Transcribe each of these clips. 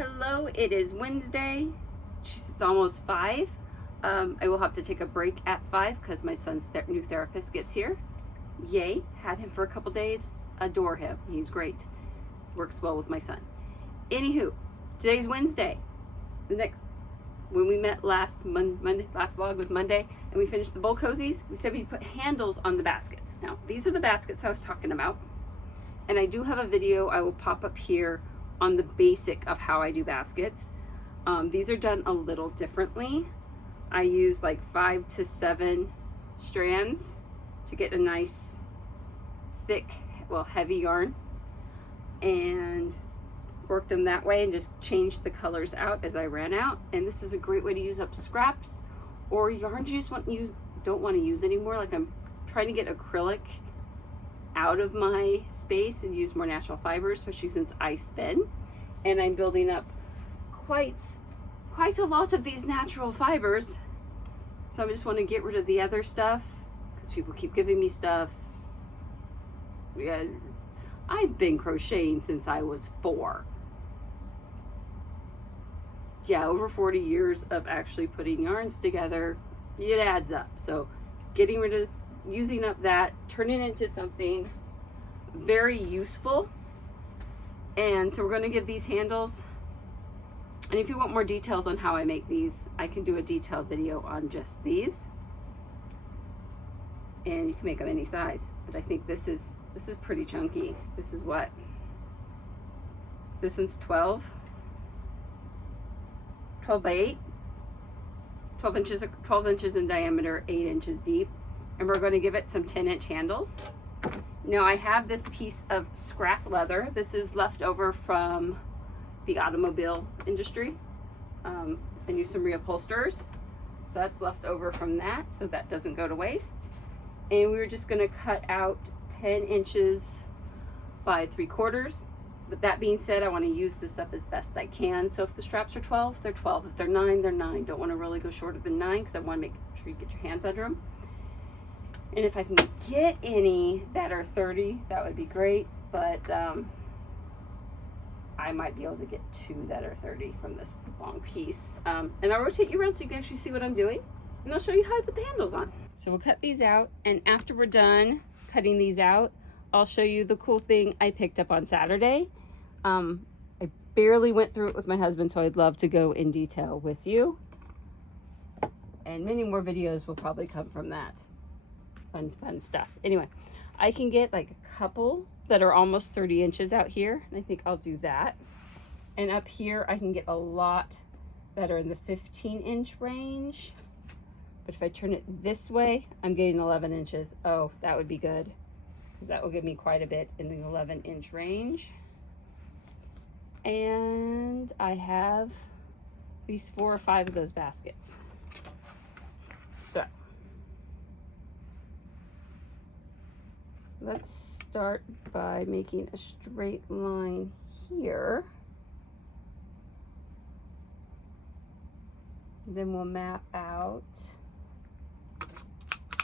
Hello, it is Wednesday. It's almost 5. I will have to take a break at 5 because my son's new therapist gets here. Yay, had him for a couple days. Adore him. He's great. Works well with my son. Anywho, today's Wednesday. When we met last Monday, last vlog was Monday, and we finished the bowl cozies, we said we put handles on the baskets. Now, these are the baskets I was talking about. And I do have a video I will pop up here on the basic of how I do baskets. These are done a little differently. I use like 5 to 7 strands to get a nice thick, well, heavy yarn, and worked them that way and just changed the colors out as I ran out. And this is a great way to use up scraps or yarns you just don't want to use anymore. Like, I'm trying to get acrylic out of my space and use more natural fibers, especially since I spin, and I'm building up quite a lot of these natural fibers. So I just want to get rid of the other stuff because people keep giving me stuff. Yeah, I've been crocheting since I was 4. Yeah, over 40 years of actually putting yarns together. It adds up. So getting rid of, using up that, turning it into something very useful. And so we're going to give these handles. And if you want more details on how I make these, I can do a detailed video on just these. And you can make them any size. But I think this is pretty chunky. This is what? This one's 12 by 8. 12 inches in diameter, 8 inches deep. And we're going to give it some 10-inch handles. Now I have this piece of scrap leather. This is left over from the automobile industry. I used some reupholsters. So that's left over from that, so that doesn't go to waste. And we're just going to cut out 10 inches by 3/4. But that being said, I want to use this up as best I can. So if the straps are 12, they're 12. If they're 9, they're 9. Don't want to really go shorter than 9 because I want to make sure you get your hands under them. And if I can get any that are 30, that would be great. But I might be able to get 2 that are 30 from this long piece. And I'll rotate you around so you can actually see what I'm doing. And I'll show you how I put the handles on. So we'll cut these out. And after we're done cutting these out, I'll show you the cool thing I picked up on Saturday. I barely went through it with my husband, so I'd love to go in detail with you. And many more videos will probably come from that. Fun stuff. Anyway, I can get like a couple that are almost 30 inches out here, and I think I'll do that. And up here, I can get a lot that are in the 15-inch range. But if I turn it this way, I'm getting 11 inches. Oh, that would be good, because that will give me quite a bit in the 11-inch range. And I have at least 4 or 5 of those baskets. So let's start by making a straight line here. Then we'll map out.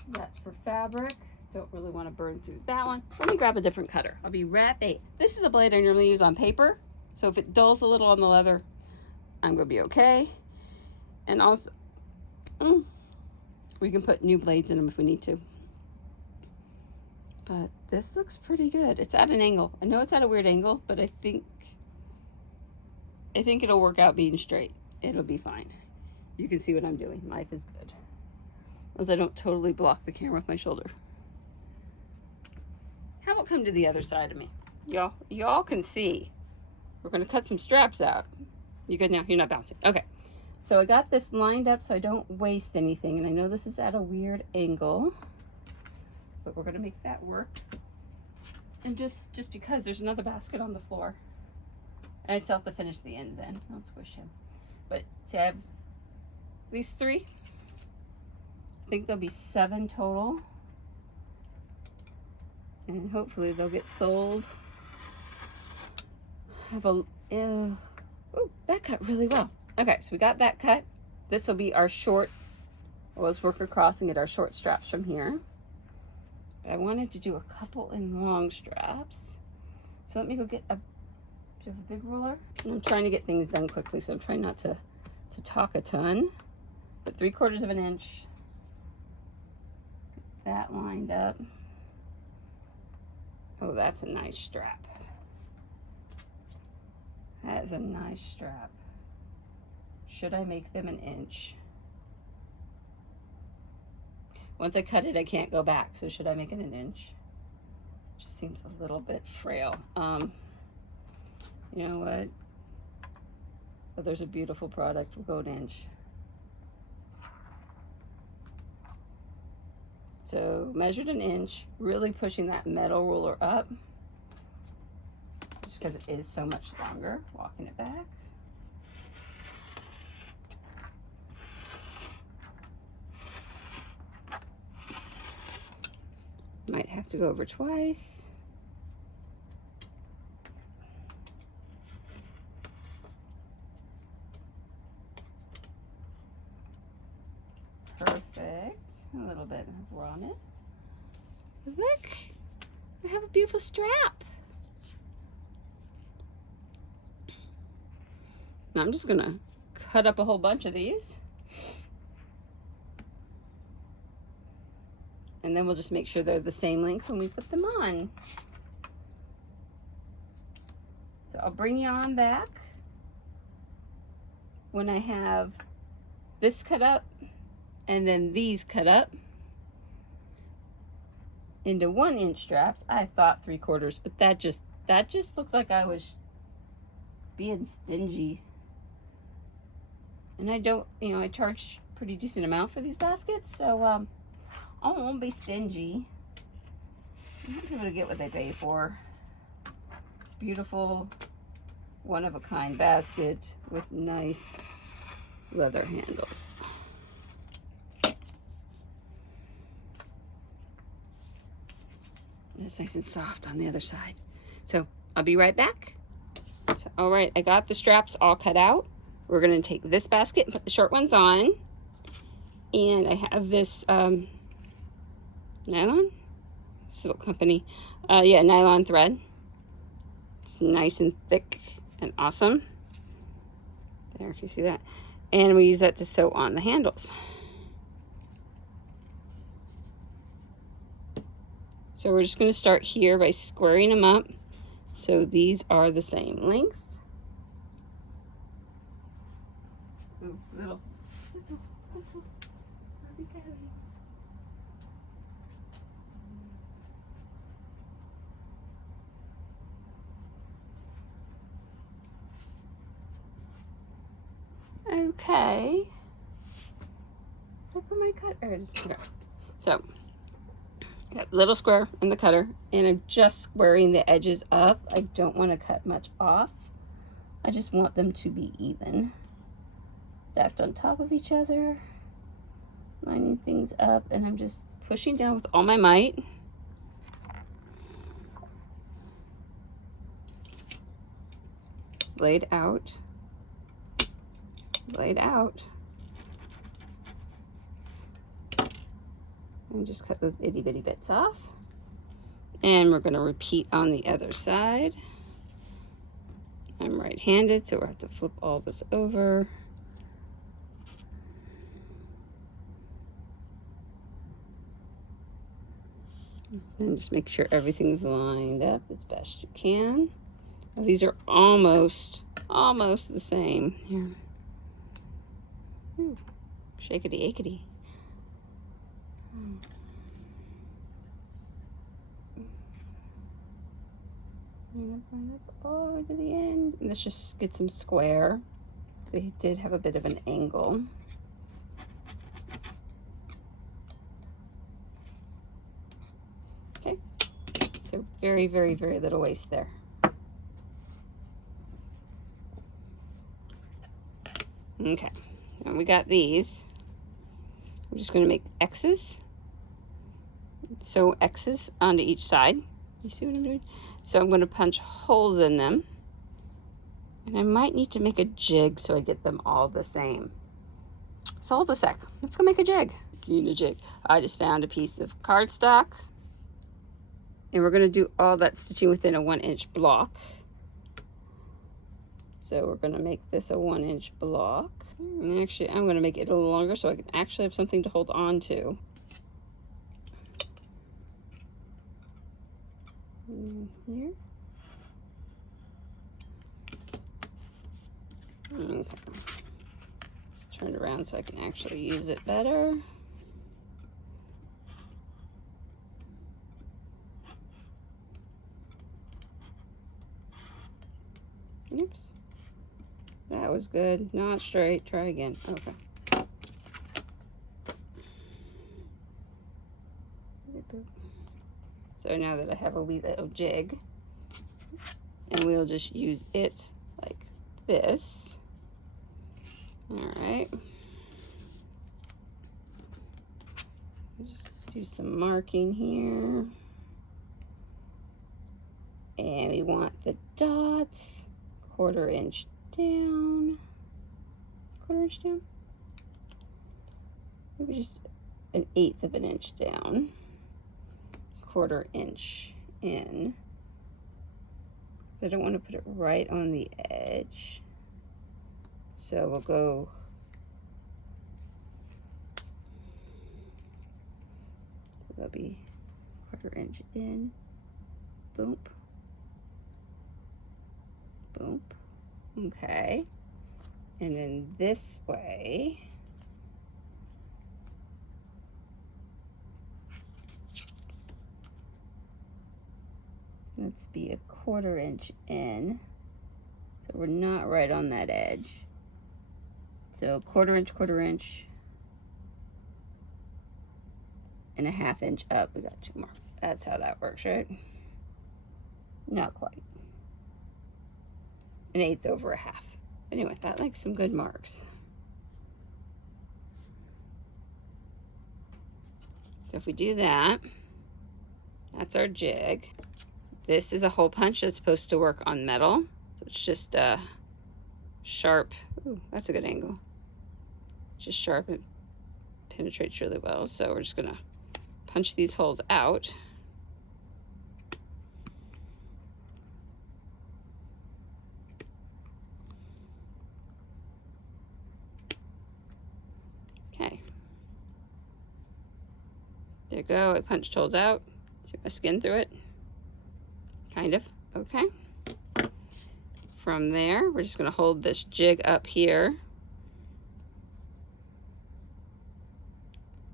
That's for fabric. Don't really want to burn through that one. Let me grab a different cutter. I'll be right back. This is a blade I normally use on paper. So if it dulls a little on the leather, I'm going to be okay. And also, we can put new blades in them if we need to. But this looks pretty good. It's at an angle. I know it's at a weird angle, but I think it'll work out being straight. It'll be fine. You can see what I'm doing. Life is good. As I don't totally block the camera with my shoulder. How about come to the other side of me? Y'all can see. We're going to cut some straps out. You good now? You're not bouncing. Okay. So I got this lined up so I don't waste anything. And I know this is at a weird angle, but we're going to make that work. And just because there's another basket on the floor. And I still have to finish the ends in. Don't squish him. But see, I have these 3. I think there'll be 7 total. And hopefully they'll get sold. Ooh, that cut really well. Okay, so we got that cut. This will be our short, let's work across and get our short straps from here. But I wanted to do a couple in long straps. So let me go get a Do you have a big ruler? And I'm trying to get things done quickly, so I'm trying not to talk a ton. But 3/4 of an inch. Get that lined up. Oh, that's a nice strap. That is a nice strap. Should I make them an inch? Once I cut it, I can't go back. So should I make it an inch? Just seems a little bit frail. You know what? Oh, there's a beautiful product. We'll go an inch. So measured an inch, really pushing that metal ruler up, just because it is so much longer. Walking it back. Might have to go over twice. Perfect. A little bit of rawness. Look, I have a beautiful strap. Now I'm just gonna cut up a whole bunch of these. And then we'll just make sure they're the same length when we put them on. So I'll bring you on back when I have this cut up and then these cut up into 1 inch straps. I thought 3/4, but that just looked like I was being stingy. And I don't, you know, I charge pretty decent amount for these baskets, so I won't be stingy. I want people to get what they pay for. Beautiful, one-of-a-kind basket with nice leather handles. It's nice and soft on the other side. So I'll be right back. So, all right, I got the straps all cut out. We're gonna take this basket and put the short ones on. And I have this nylon, Silk Company. Yeah, nylon thread. It's nice and thick and awesome. There, can you see that? And we use that to sew on the handles. So we're just going to start here by squaring them up so these are the same length. Ooh, little. Okay. Look at my cutter. Okay. So, got a little square in the cutter, and I'm just squaring the edges up. I don't want to cut much off. I just want them to be even. Stacked on top of each other, lining things up, and I'm just pushing down with all my might. Blade out. Blade out. And just cut those itty bitty bits off. And we're going to repeat on the other side. I'm right-handed, so we'll have to flip all this over. And just make sure everything's lined up as best you can. These are almost the same. Here. Ooh, shakety-akety. And bring up all the way to the end. Let's just get some square. They did have a bit of an angle. Okay, so very, very, very little waste there. Okay, and we got these. We're just going to make X's. Sew X's onto each side. You see what I'm doing? So I'm going to punch holes in them. And I might need to make a jig so I get them all the same. So hold a sec. Let's go make a jig. Getting a jig. I just found a piece of cardstock. And we're going to do all that stitching within a 1 inch block. So we're gonna make this a 1-inch block. And actually, I'm gonna make it a little longer so I can actually have something to hold on to. Here. Okay. Let's turn it around so I can actually use it better. Oops. That was good. Not straight. Try again. Okay. So now that I have a wee little jig, and we'll just use it like this. All right. Just do some marking here. And we want the dots 1/4 inch down. 1/4 inch down? Maybe just 1/8 of an inch down. 1/4 inch in. So I don't want to put it right on the edge. So we'll go that'll be 1/4 inch in. Boom. Boom. Okay. And then this way. Let's be 1/4 inch in. So we're not right on that edge. So 1/4 inch, 1/4 inch, and a 1/2 inch up. We got 2 more. That's how that works, right? Not quite. 1/8 over a 1/2. Anyway, that makes some good marks. So if we do that, that's our jig. This is a hole punch that's supposed to work on metal. So it's just sharp. Ooh, that's a good angle. Just sharp and penetrates really well. So we're just gonna punch these holes out. Okay. There you go. I punched holes out. See my skin through it? Kind of. Okay. From there, we're just going to hold this jig up here.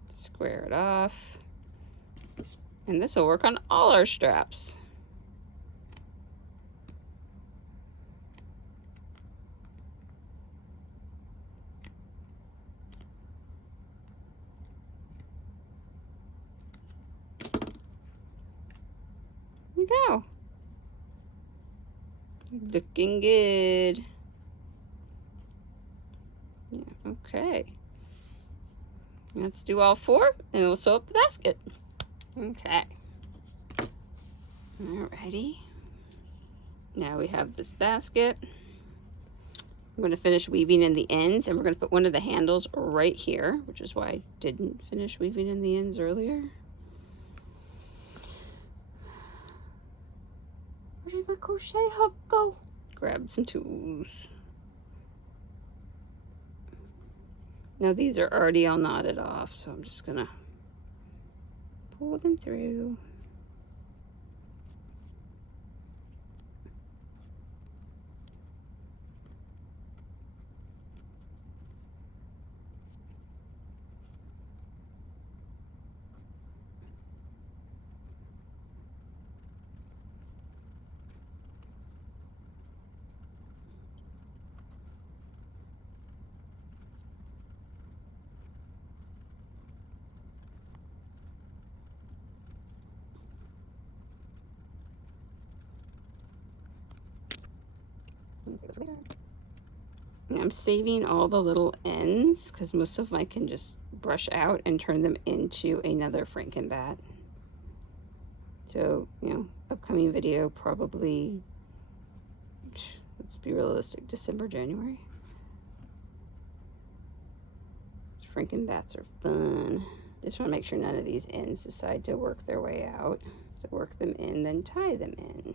Square it off. And this will work on all our straps. There you go. Looking good. Yeah, okay. Let's do all 4 and we'll sew up the basket. Okay. Alrighty. Now we have this basket. I'm going to finish weaving in the ends, and we're going to put one of the handles right here, which is why I didn't finish weaving in the ends earlier. Where did my crochet hook go? Grab some tools. Now these are already all knotted off, so I'm just gonna pull them through. I'm saving all the little ends because most of them I can just brush out and turn them into another Frankenbat. So, you know, upcoming video probably, let's be realistic, December, January. Frankenbats are fun. Just want to make sure none of these ends decide to work their way out. So work them in, then tie them in.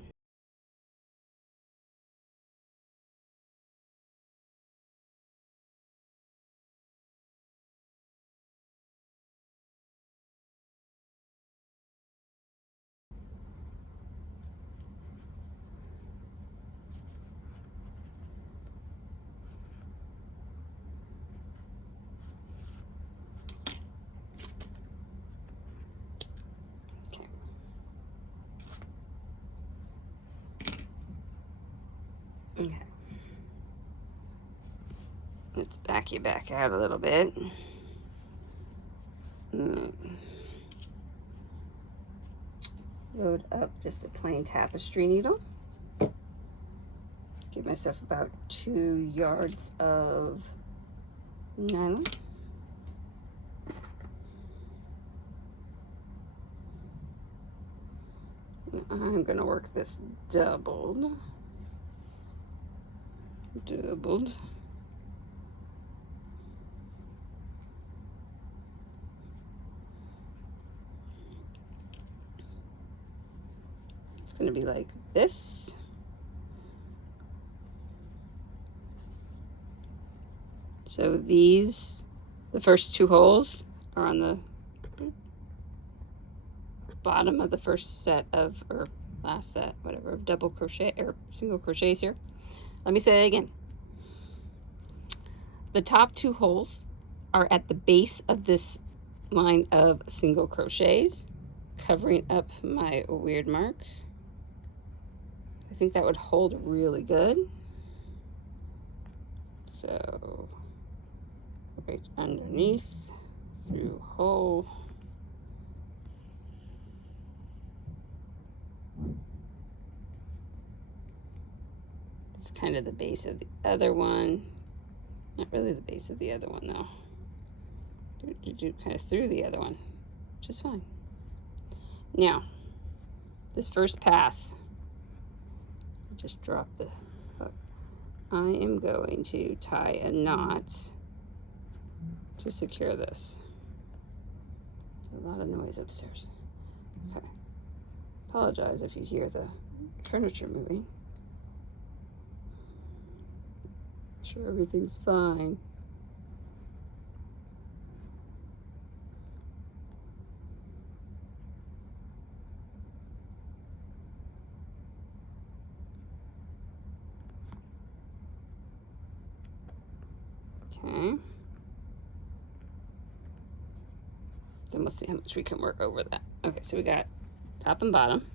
Let's back you back out a little bit. Load up just a plain tapestry needle. Give myself about 2 yards of nylon. I'm going to work this doubled. It's going to be like this. So these, the first 2 holes are on the bottom of the first set of, or last set, whatever, of double crochet or single crochets here. Let me say that again. The top 2 holes are at the base of this line of single crochets, covering up my weird mark. I think that would hold really good. So right underneath, through hole. It's kind of the base of the other one. Not really the base of the other one though. Kind of through the other one, which is fine. Now, this first pass, just drop the hook. I am going to tie a knot to secure this. A lot of noise upstairs. Okay. Apologize if you hear the furniture moving. Sure, everything's fine. Okay. Then we'll see how much we can work over that. Okay, so we got top and bottom.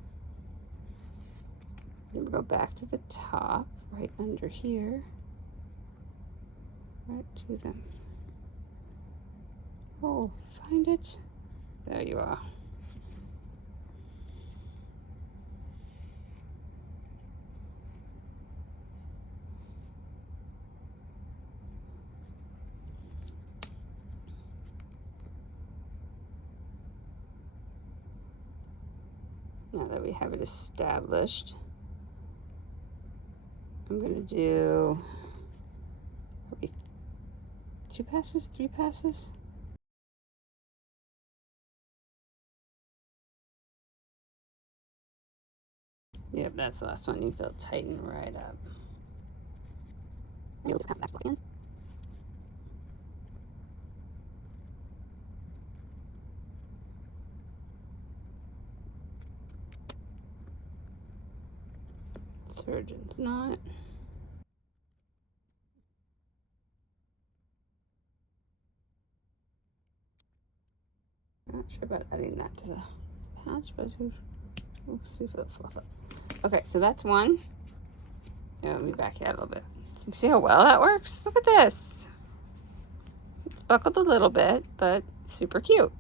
Then we'll go back to the top, right under here. Right to them. Oh, find it. There you are. Now that we have it established, I'm going to do probably 2 passes, 3 passes. Yep, that's the last one. You feel tighten right up. You'll come back again. Surgeon's knot. Not sure about adding that to the patch, but we'll see if it'll fluff up. Okay, so that's one. Yeah, let me back you out a little bit. So you see how well that works? Look at this. It's buckled a little bit, but super cute.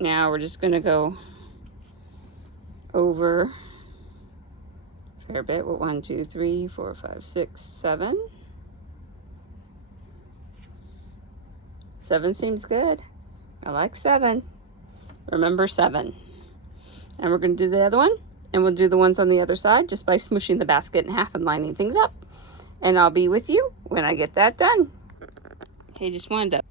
Now we're just gonna go over a fair bit with 1, 2, 3, 4, 5, 6, 7. 7 seems good. I like 7. Remember 7. And we're going to do the other one, and we'll do the ones on the other side just by smooshing the basket in half and lining things up. And I'll be with you when I get that done. Okay, just wanted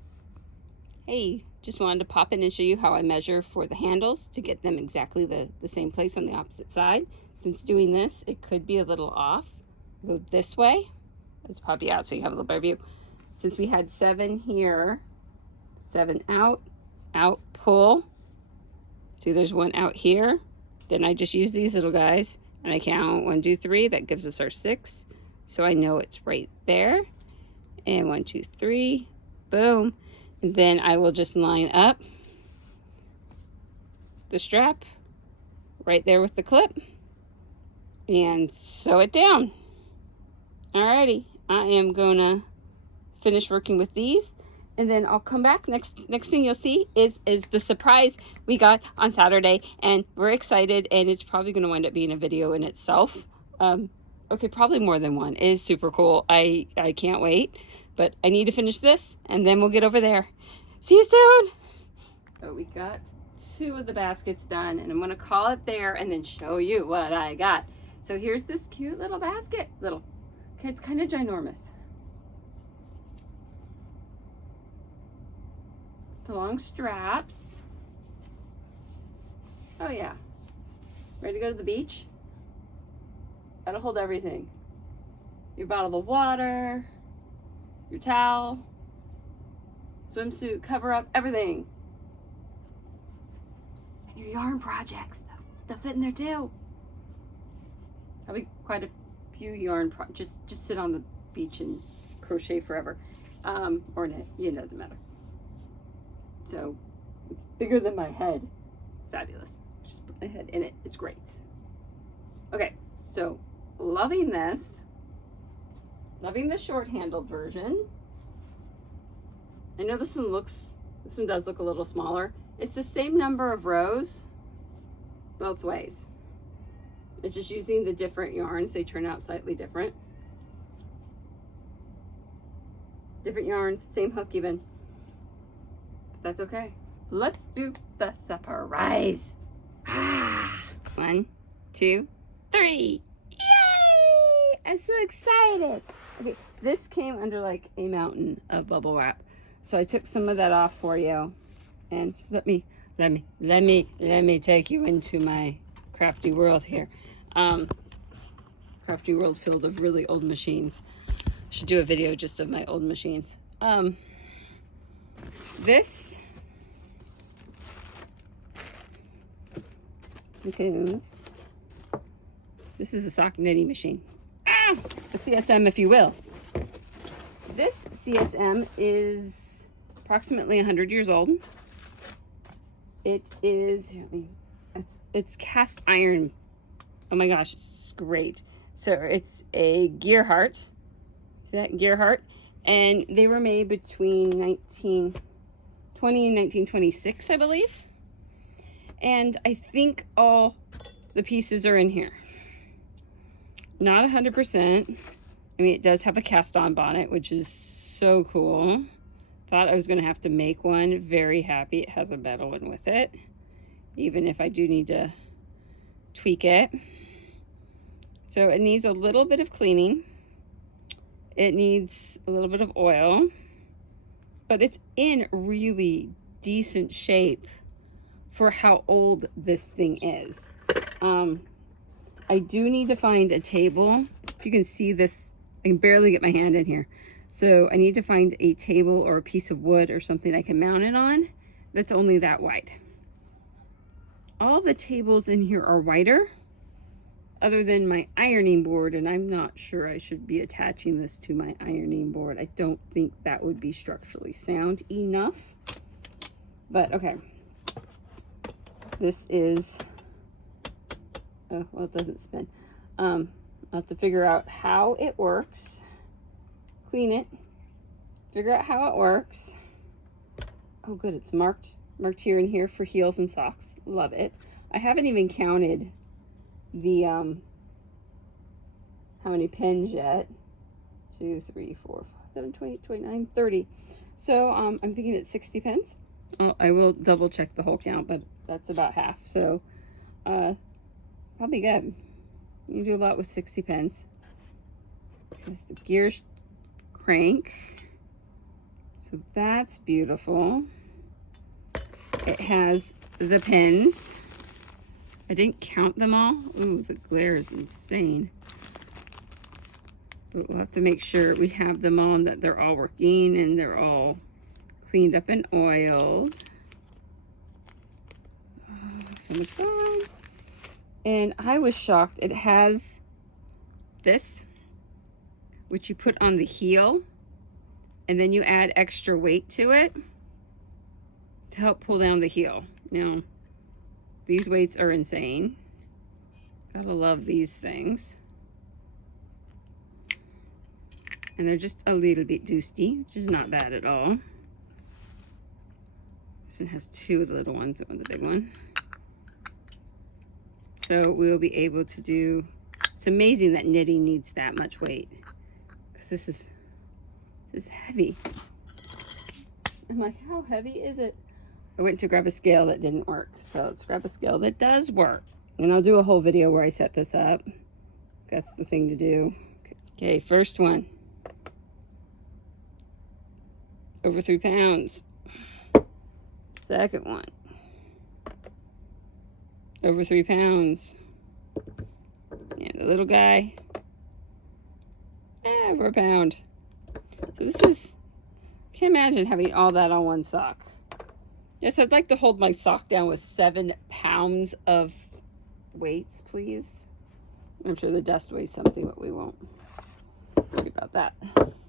to pop in and show you how I measure for the handles to get them exactly the same place on the opposite side. Since doing this, it could be a little off. Go this way. Let's pop you out so you have a little better view. Since we had 7 here, 7 out, out, pull. See, there's 1 out here. Then I just use these little guys and I count 1, 2, 3. That gives us our 6. So I know it's right there. And 1, 2, 3, boom. And then I will just line up the strap right there with the clip and sew it down. Alrighty, I am gonna finish working with these, and then I'll come back. Next thing you'll see is the surprise we got on Saturday, and we're excited, and it's probably gonna wind up being a video in itself. Okay, probably more than one. It is super cool. I can't wait, but I need to finish this, and then we'll get over there. See you soon. So we got 2 of the baskets done, and I'm gonna call it there and then show you what I got. So here's this cute little basket. Okay, it's kind of ginormous. The long straps. Oh yeah. Ready to go to the beach? That'll hold everything. Your bottle of water, your towel, swimsuit, cover up, everything. And your yarn projects, they'll fit in there too. Probably quite a few yarn, just sit on the beach and crochet forever. Or knit, it doesn't matter. So it's bigger than my head. It's fabulous. Just put my head in it. It's great. Okay, so loving this. Loving the short-handled version. I know this one does look a little smaller. It's the same number of rows both ways. It's just using the different yarns. They turn out slightly different. Different yarns, same hook even. That's okay. Let's do the surprise. 1, 2, 3. Yay! I'm so excited. Okay, this came under like a mountain of bubble wrap. So I took some of that off for you. And just let me take you into my crafty world here. Crafty world filled of really old machines. I should do a video just of my old machines. This, some coons. This is a sock knitting machine. A CSM, if you will. This CSM is approximately 100 years old. It is, it's cast iron. Oh my gosh, it's great. So it's a Gearhart. See that? Gearhart. And they were made between 1920 and 1926, I believe. And I think all the pieces are in here. Not 100%. I mean, it does have a cast-on bonnet, which is so cool. Thought I was going to have to make one. Very happy it has a metal one with it, even if I do need to tweak it. So it needs a little bit of cleaning. It needs a little bit of oil, but it's in really decent shape for how old this thing is. I do need to find a table. If you can see this, I can barely get my hand in here. So I need to find a table or a piece of wood or something I can mount it on that's only that wide. All the tables in here are wider, other than my ironing board, and I'm not sure I should be attaching this to my ironing board. I don't think that would be structurally sound enough. But okay. This is, oh, well, it doesn't spin. I'll have to figure out how it works. Clean it, figure out how it works. Oh good, it's marked here and here for heels and socks. Love it. I haven't even counted the how many pins yet. 2, 3, 4, 5, 7, 28, 29, 30. So I'm thinking it's 60 pins. Oh, I will double check the whole count, but that's about half. So probably good. You do a lot with 60 pins. There's the gears crank. So that's beautiful. It has the pins. I didn't count them all. Ooh, the glare is insane. But we'll have to make sure we have them on, that they're all working and they're all cleaned up and oiled. Oh, so much fun. And I was shocked. It has this, which you put on the heel, and then you add extra weight to it to help pull down the heel. Now, these weights are insane. Gotta love these things. And they're just a little bit doosty, which is not bad at all. This one has two of the little ones, that one the big one. So we'll be able to do, it's amazing that knitting needs that much weight. Because this is heavy. I'm like, how heavy is it? I went to grab a scale that didn't work. So let's grab a scale that does work. And I'll do a whole video where I set this up. That's the thing to do. Okay, first one. Over 3 pounds. Second one. Over 3 pounds. And the little guy. Over a pound. So this is, can't imagine having all that on one sock. Yes, I'd like to hold my sock down with 7 pounds of weights, please. I'm sure the dust weighs something, but we won't worry about that.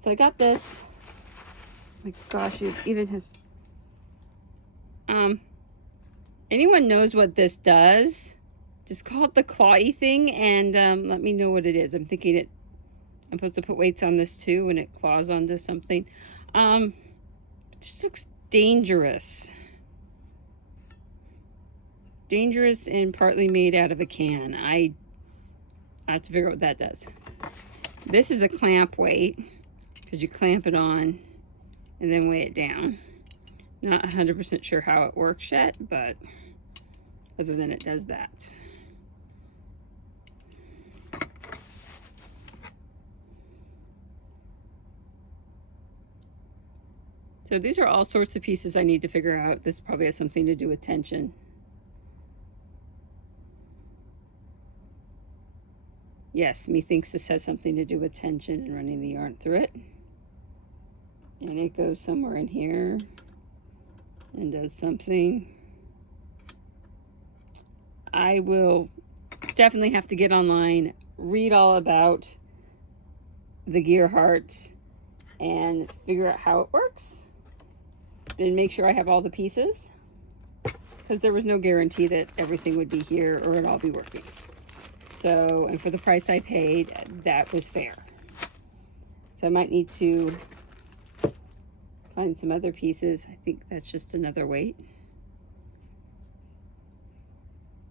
So I got this. My gosh, it even has... anyone knows what this does? Just call it the clawy thing and let me know what it is. I'm thinking I'm supposed to put weights on this too when it claws onto something. It just looks dangerous. Dangerous and partly made out of a can. I have to figure out what that does. This is a clamp weight because you clamp it on and then weigh it down. Not 100% sure how it works yet, but other than it does that. So these are all sorts of pieces I need to figure out. This probably has something to do with tension. Yes, methinks this has something to do with tension and running the yarn through it. And it goes somewhere in here and does something. I will definitely have to get online, read all about the gear heart and figure out how it works. Then make sure I have all the pieces, because there was no guarantee that everything would be here or it'd all be working. So, and for the price I paid, that was fair. So I might need to find some other pieces. I think that's just another weight.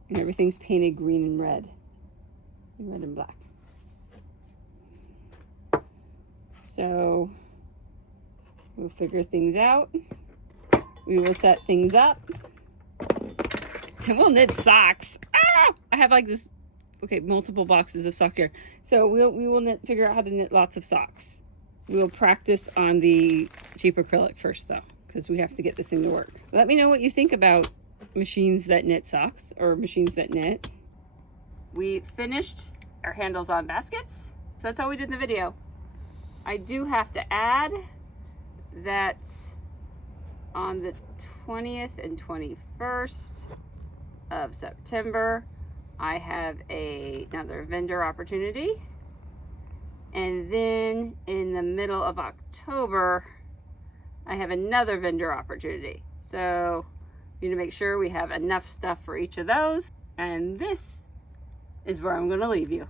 And everything's painted green and red. And red and black. So we'll figure things out. We will set things up. And we'll knit socks. Ah! I have like this, okay, multiple boxes of sock yarn. So we will figure out how to knit lots of socks. We will practice on the cheap acrylic first though, because we have to get this thing to work. Let me know what you think about machines that knit socks or machines that knit. We finished our handles on baskets. So that's all we did in the video. I do have to add that on the 20th and 21st of September, I have another vendor opportunity. And then in the middle of October, I have another vendor opportunity. So we need to make sure we have enough stuff for each of those. And this is where I'm going to leave you.